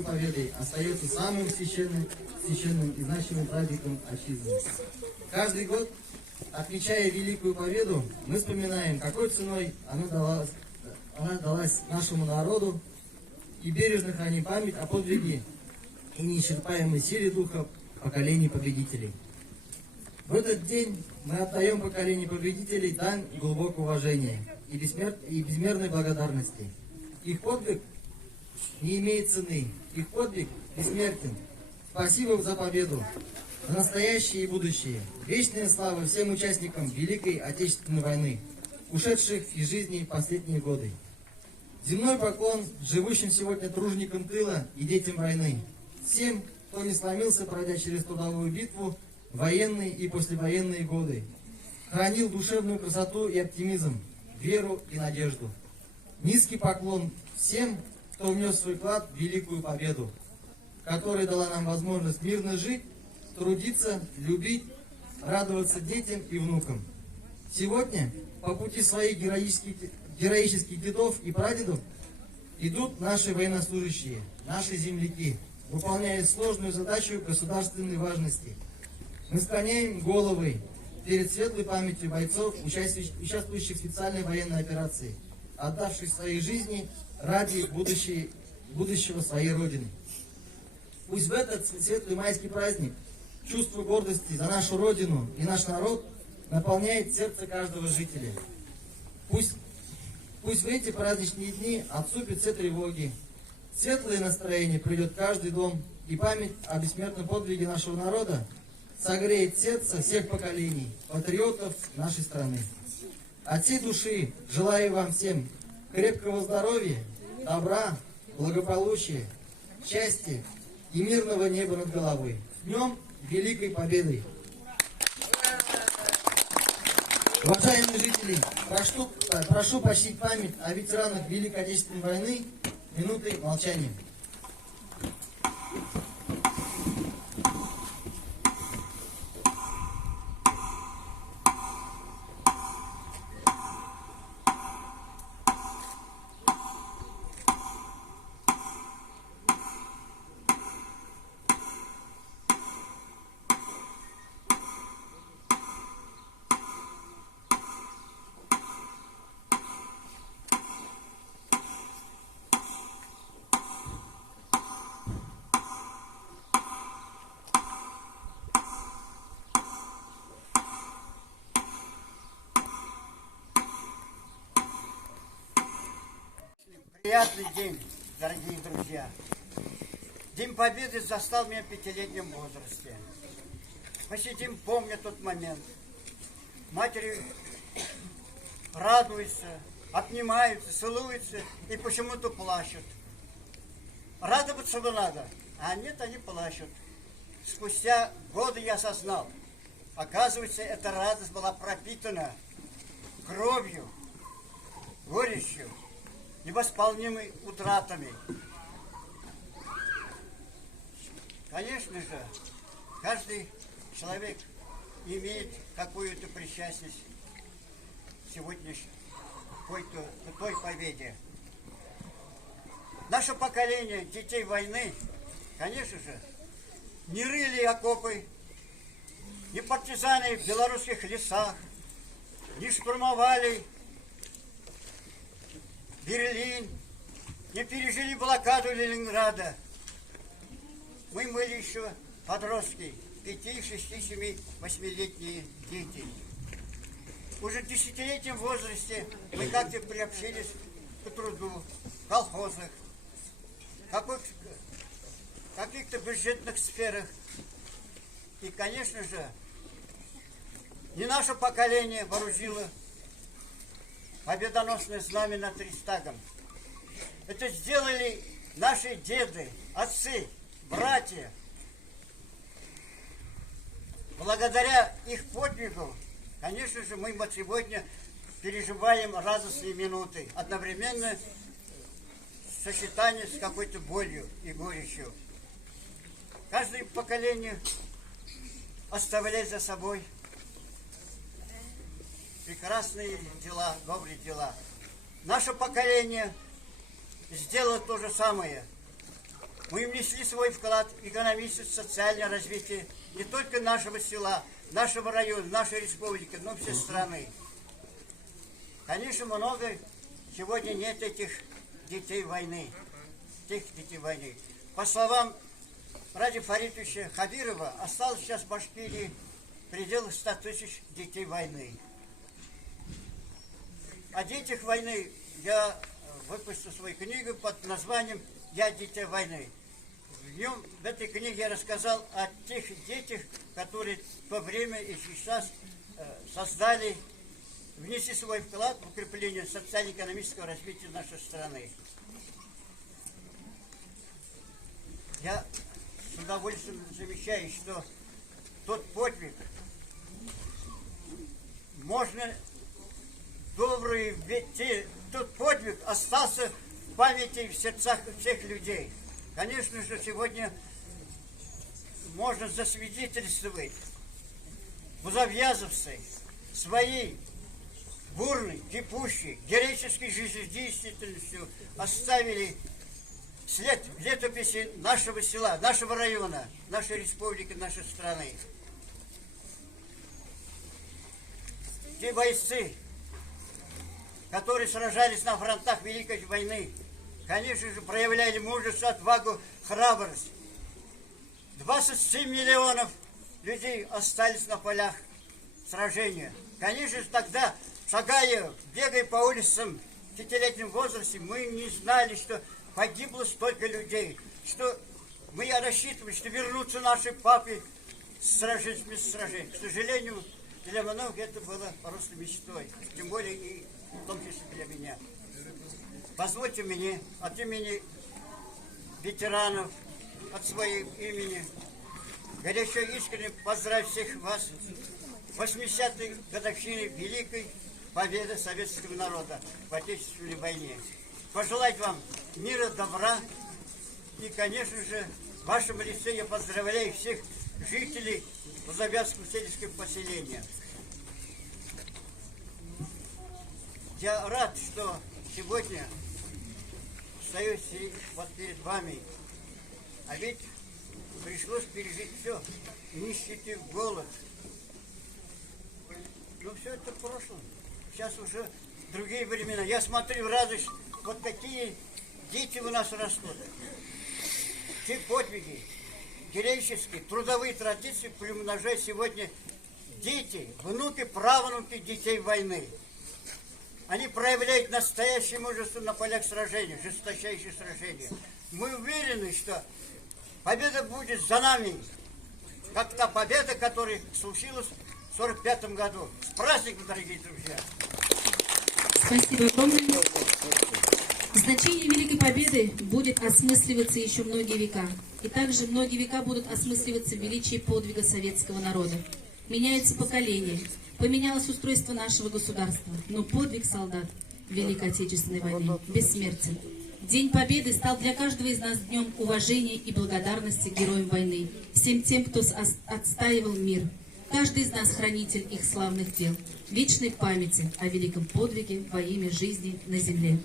Великой Победы остается самым священным и значимым праздником отчизны. Каждый год, отмечая Великую Победу, мы вспоминаем, какой ценой она далась нашему народу, и бережно храним память о подвиге и неисчерпаемой силе духа поколений победителей. В этот день мы отдаем поколению победителей дань глубокого уважения и безмерной благодарности. Их подвиг не имеет цены, их подвиг бессмертен. Спасибо за победу, за настоящее и будущее. Вечная слава всем участникам Великой Отечественной войны, ушедших из жизни в последние годы. Земной поклон живущим сегодня труженикам тыла и детям войны. Всем, кто не сломился, пройдя через трудовую битву, военные и послевоенные годы. Хранил душевную красоту и оптимизм, веру и надежду. Низкий поклон всем, кто внес свой вклад в Великую Победу, которая дала нам возможность мирно жить, трудиться, любить, радоваться детям и внукам. Сегодня по пути своих героических дедов и прадедов идут наши военнослужащие, наши земляки, выполняя сложную задачу государственной важности. Мы склоняем головы перед светлой памятью бойцов, участвующих в специальной военной операции, отдавших свои жизни ради будущего своей Родины. Пусть в этот светлый майский праздник чувство гордости за нашу Родину и наш народ наполняет сердце каждого жителя. Пусть в эти праздничные дни отступят все тревоги, светлое настроение придет в каждый дом, и память о бессмертном подвиге нашего народа согреет сердце всех поколений, патриотов нашей страны. От всей души желаю вам всем крепкого здоровья, добра, благополучия, счастья и мирного неба над головой. С Днем Великой Победы! Уважаемые жители, прошу почтить память о ветеранах Великой Отечественной войны минутой молчания. Приятный день, дорогие друзья. День Победы застал меня в 5-летнем возрасте. Посидим, помню тот момент. Матери радуются, обнимаются, целуются и почему-то плачут. Радоваться бы надо, а нет, они плачут. Спустя годы я осознал, оказывается, эта радость была пропитана кровью, горечью, невосполнимыми утратами. Конечно же, каждый человек имеет какую-то причастность сегодня к той победе. Наше поколение детей войны, конечно же, не рыли окопы, не партизаны в белорусских лесах, не штурмовали Берлин, не пережили блокаду Ленинграда. Мы были еще подростки, 5, 6, 7, 8-летние дети. Уже в 10-летнем возрасте мы как-то приобщились к труду, в колхозах, в каких-то бюджетных сферах. И, конечно же, не наше поколение вооружило победоносное знамя над Рейхстагом. Это сделали наши деды, отцы, братья. Благодаря их подвигу, конечно же, мы сегодня переживаем радостные минуты, одновременно сочетание с какой-то болью и горечью. Каждое поколение оставляет за собой прекрасные дела, добрые дела. Наше поколение сделало то же самое. Мы внесли свой вклад в экономическое, социальное развитие не только нашего села, нашего района, нашей республики, но всей страны. Конечно, много сегодня нет этих детей войны. По словам Ради Фаритовича Хабирова, осталось сейчас в Башкирии в пределах 100 тысяч детей войны. О детях войны я выпустил свою книгу под названием «Я дитя войны». В этой книге я рассказал о тех детях, которые в то время и сейчас создали, внесли свой вклад в укрепление социально-экономического развития нашей страны. Я с удовольствием замечаю, что тот подвиг можно добрый, ведь тот подвиг остался в памяти и в сердцах всех людей. Конечно же, сегодня можно засвидетельствовать возобвязавшей своей бурной, кипучей, героической жизнедеятельностью оставили след в летописи нашего села, нашего района, нашей республики, нашей страны. Те бойцы, которые сражались на фронтах Великой войны, конечно же, проявляли мужество, отвагу, храбрость. 27 миллионов людей остались на полях сражения. Конечно же, тогда, шагая, бегая по улицам в 5-летнем возрасте, мы не знали, что погибло столько людей, что мы рассчитывали, что вернутся наши папы с сражений. К сожалению, для многих это было просто мечтой, тем более и в том числе для меня. Позвольте мне от имени ветеранов, от своего имени, горячо искренне поздравить всех вас с 80-й годовщиной Великой Победы советского народа в Отечественной войне. Пожелать вам мира, добра и, конечно же, в вашем лице я поздравляю всех жителей Лозовятского сельского поселения. Я рад, что сегодня стою вот перед вами, а ведь пришлось пережить все, нищеты, голод. Но все это в прошлом. Сейчас уже другие времена. Я смотрю радость, вот такие дети у нас растут. Те подвиги, героические, трудовые традиции приумножают сегодня дети, внуки, правнуки детей войны. Они проявляют настоящее мужество на полях сражений, жесточайшие сражения. Мы уверены, что победа будет за нами, как та победа, которая случилась в 1945 году. С праздником, дорогие друзья! Спасибо огромное. Значение Великой Победы будет осмысливаться еще многие века. И также многие века будут осмысливаться в величии подвига советского народа. Меняются поколения, поменялось устройство нашего государства, но подвиг солдат в Великой Отечественной войне бессмертен. День Победы стал для каждого из нас днем уважения и благодарности героям войны, всем тем, кто отстаивал мир. Каждый из нас хранитель их славных дел, вечной памяти о великом подвиге во имя жизни на земле.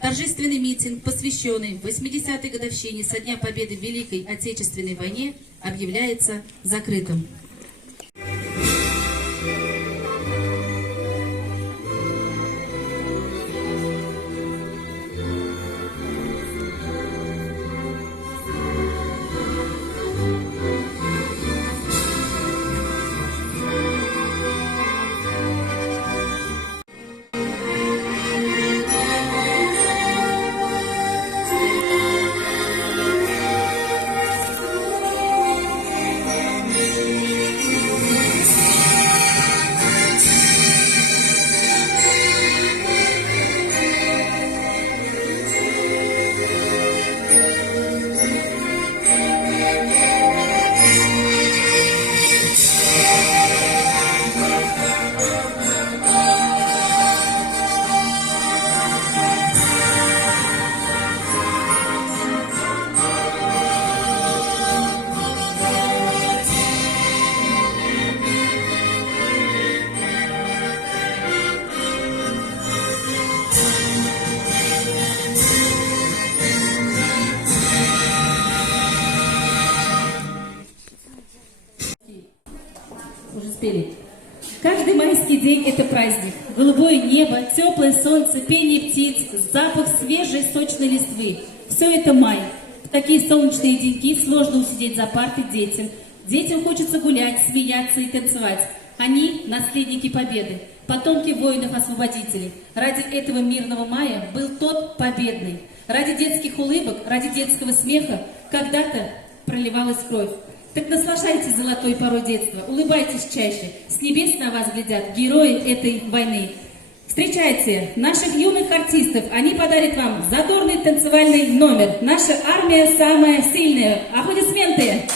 Торжественный митинг, посвященный 80-й годовщине со дня Победы в Великой Отечественной войне, объявляется закрытым. спели. Каждый майский день – это праздник. Голубое небо, теплое солнце, пение птиц, запах свежей сочной листвы. Все это май. В такие солнечные деньки сложно усидеть за партой детям. Детям хочется гулять, смеяться и танцевать. Они – наследники Победы, потомки воинов-освободителей. Ради этого мирного мая был тот победный. Ради детских улыбок, ради детского смеха когда-то проливалась кровь. Так наслаждайтесь золотой порой детства, улыбайтесь чаще. С небес на вас глядят герои этой войны. Встречайте наших юных артистов. Они подарят вам задорный танцевальный номер. Наша армия самая сильная. Аплодисменты!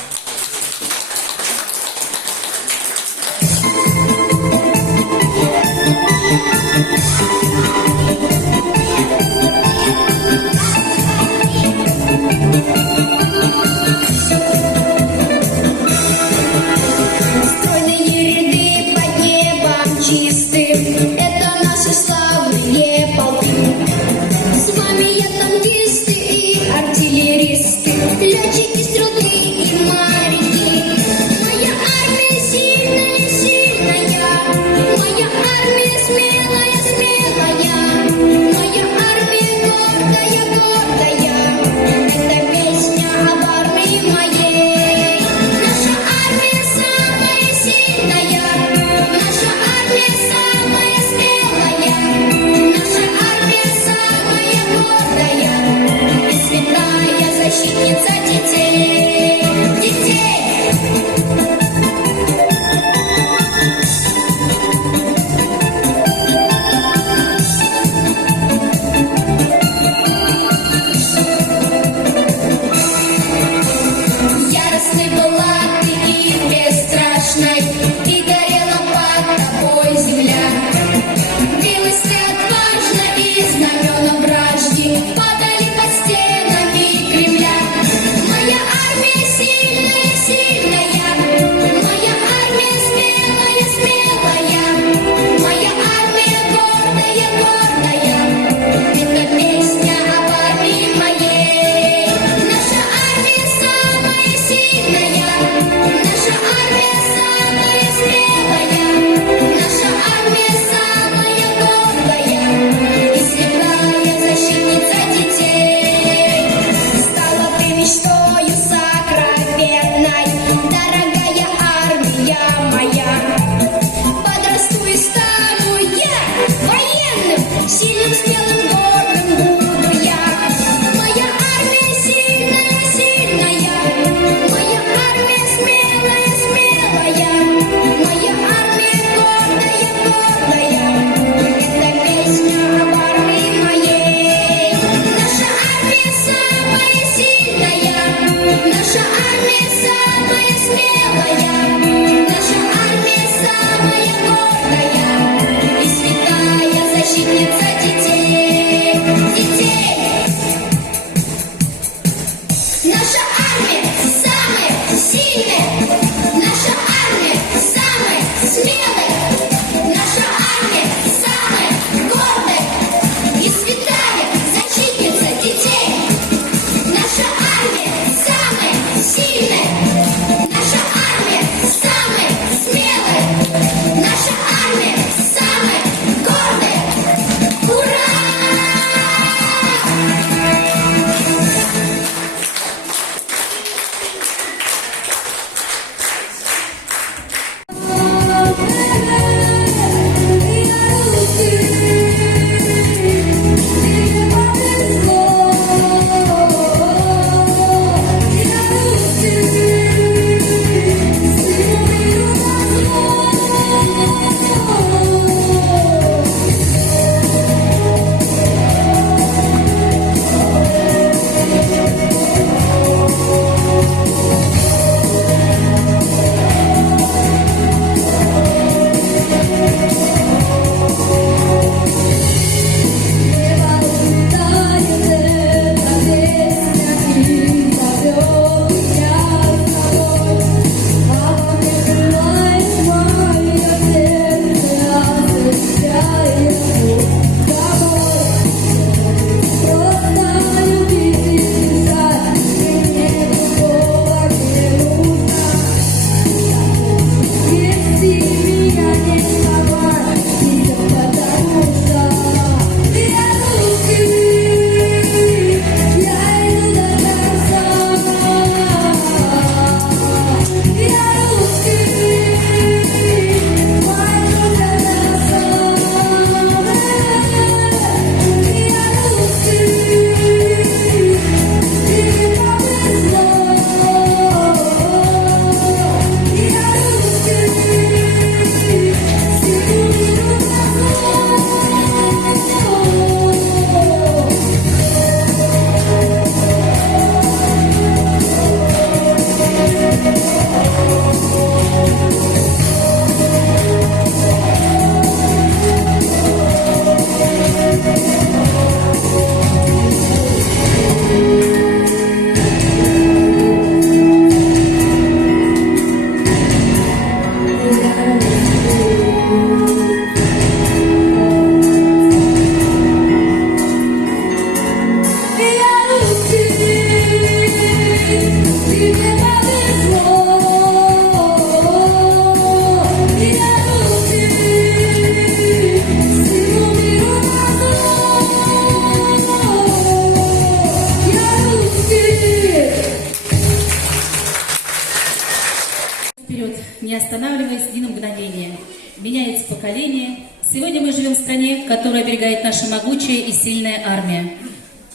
не останавливаясь ни на мгновение. Меняется поколение. Сегодня мы живем в стране, которая оберегает наша могучая и сильная армия.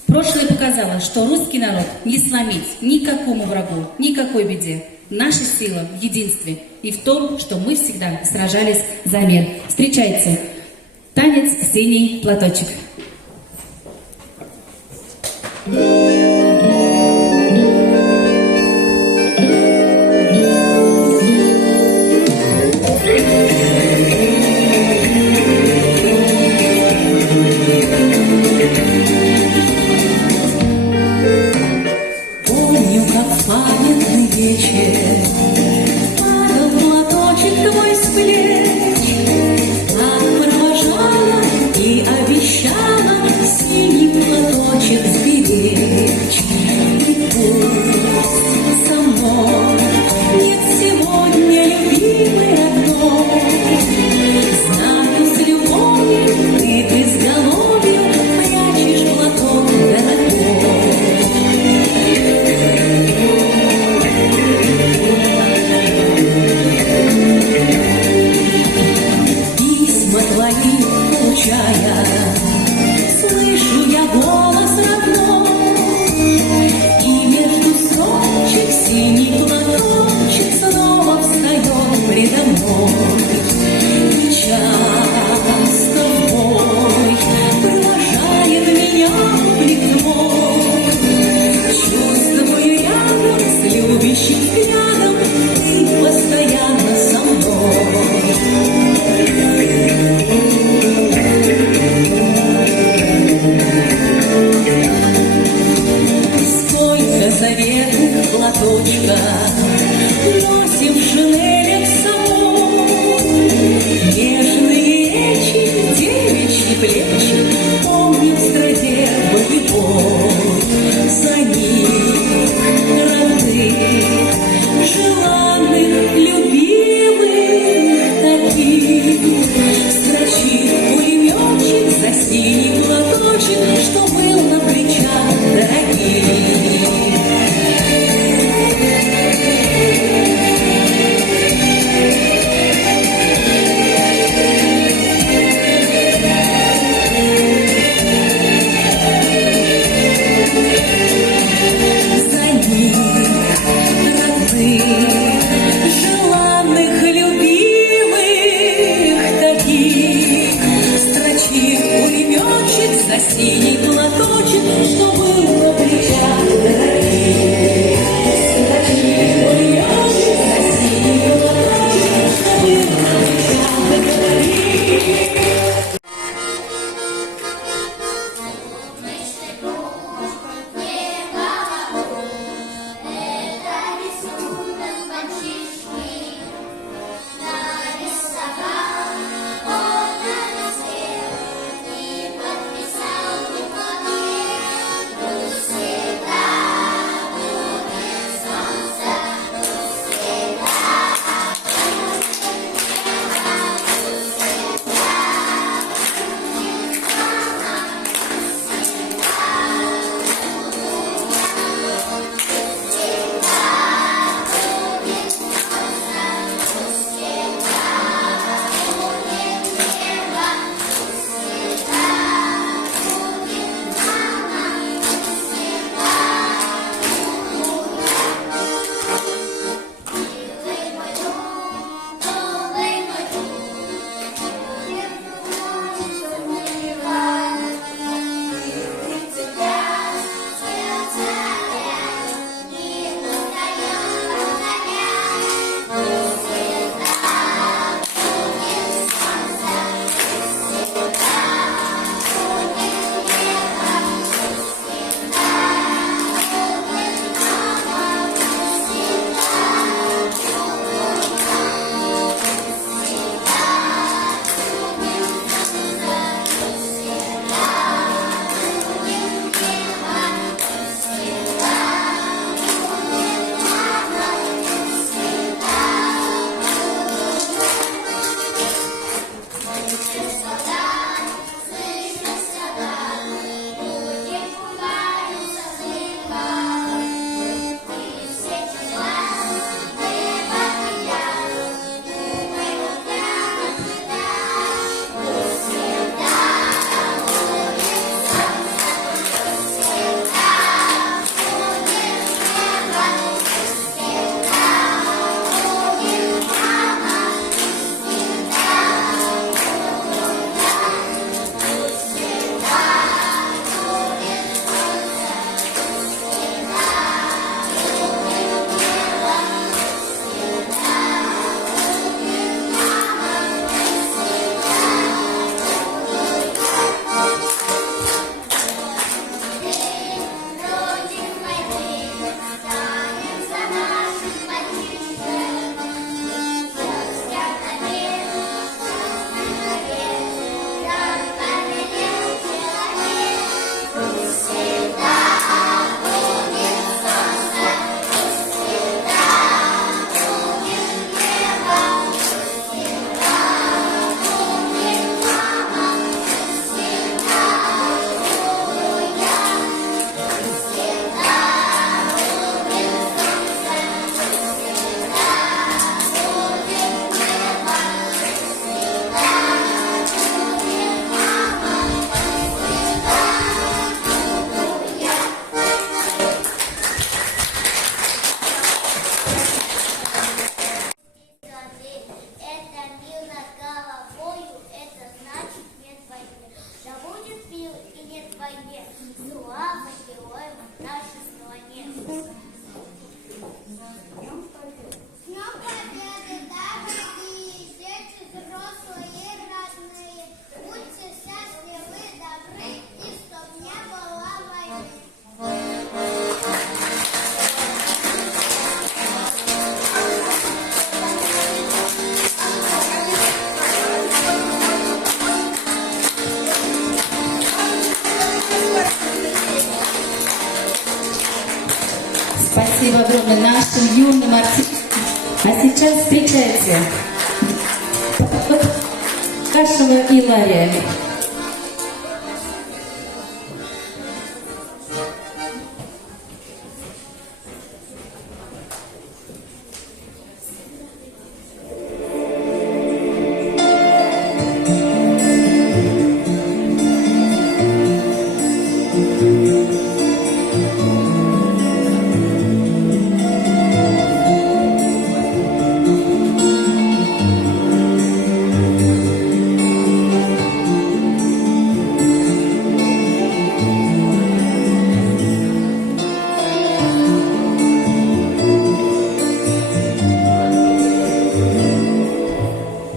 Прошлое показало, что русский народ не сломить никакому врагу, никакой беде. Наша сила в единстве и в том, что мы всегда сражались за мир. Встречайте, танец «Синий платочек». Помню, как в памятный вечер падал платочек твой с плеч, так провожала и обещала синий платочек сберечь. И пусть со мной нет сегодня любимой одной, знаю, с любовью ты безголовью прячешь платок дорогой. Письма твои получая, слышу я голос родной, и между строчек синий платочек снова встает предо мной. И часто в бой провожает меня облик твой, чувствую рядом с любящим взглядом ты постоянно со мной. Сколько заветных платочков носим в шинелях с собой, нежные речи, девичьи плечи помним в страде боевой. За них родных, желанных, любимых таких строчит пулеметчик за синий платочек, что был на плечах дорогих. нашим юным артистам. А сейчас встречайте Кашева Илария.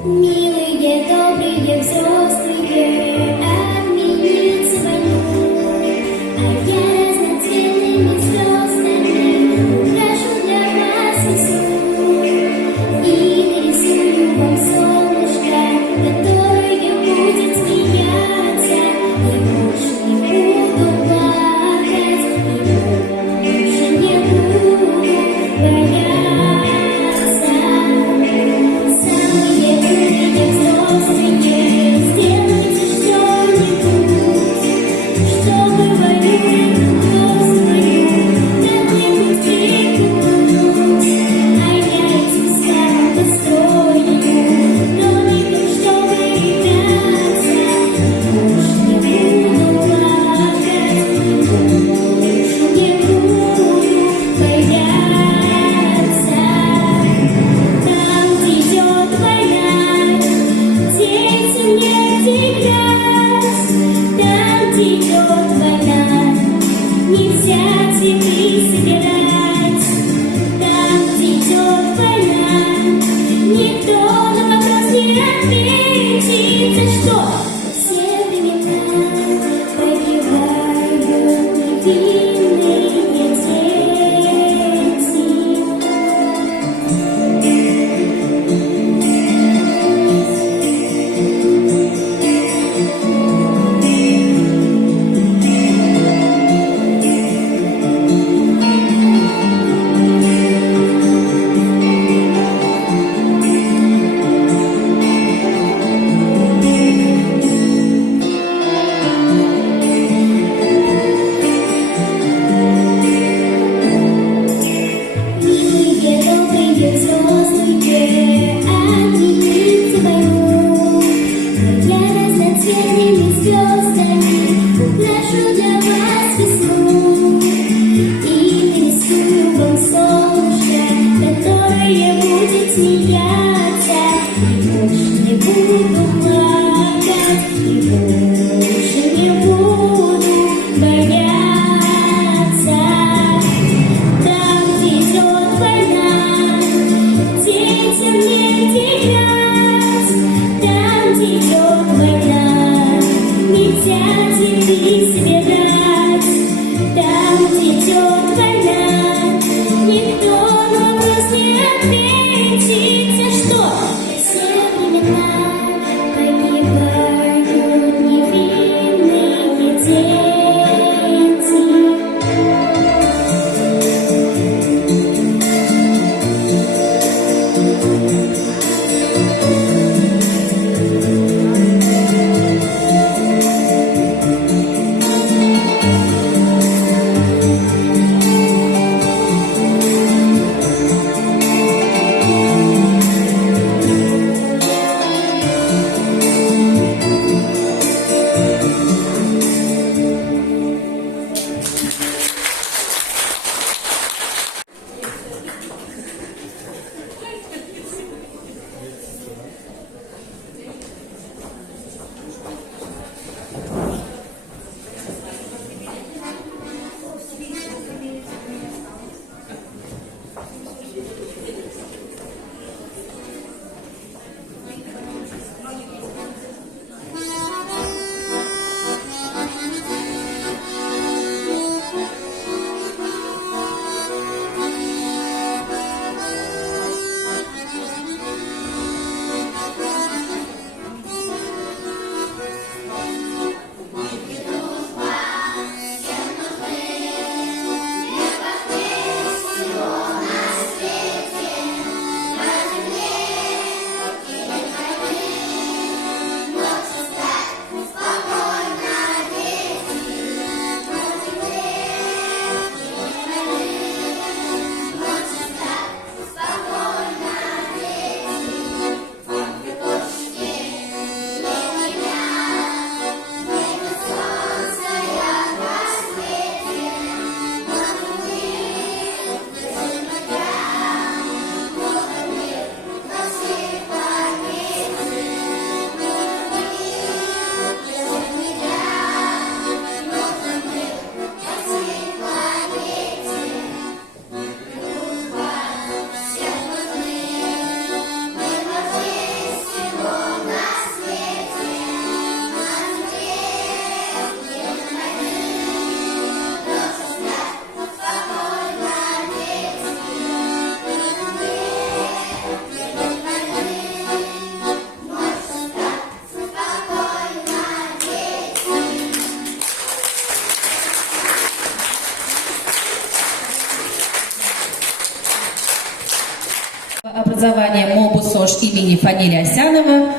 Милые, добрые, взрослые, отменить войну, а я разноцветными звездами украшу для вас весну и нарисую вам солнышко, которое будет смеяться, и больше не буду плакать, и больше не буду бояться. Никто на вопрос не ответит, за Образование МОБУ СОЖ имени Фанили Асянова.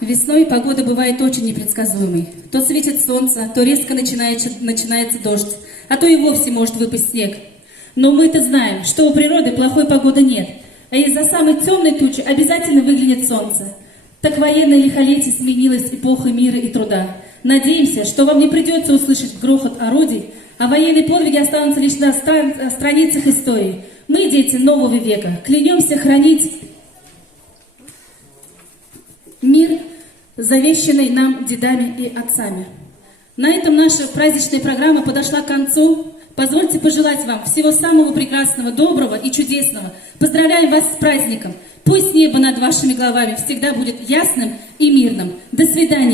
Весной погода бывает очень непредсказуемой. То светит солнце, то резко начинается дождь, а то и вовсе может выпасть снег. Но мы-то знаем, что у природы плохой погоды нет, а из-за самой темной тучи обязательно выглянет солнце. Так военное лихолетие сменилось эпохой мира и труда. Надеемся, что вам не придется услышать грохот орудий, а военные подвиги останутся лишь на страницах истории. Мы, дети нового века, клянемся хранить мир, завещанный нам дедами и отцами. На этом наша праздничная программа подошла к концу. Позвольте пожелать вам всего самого прекрасного, доброго и чудесного. Поздравляем вас с праздником. Пусть небо над вашими головами всегда будет ясным и мирным. До свидания.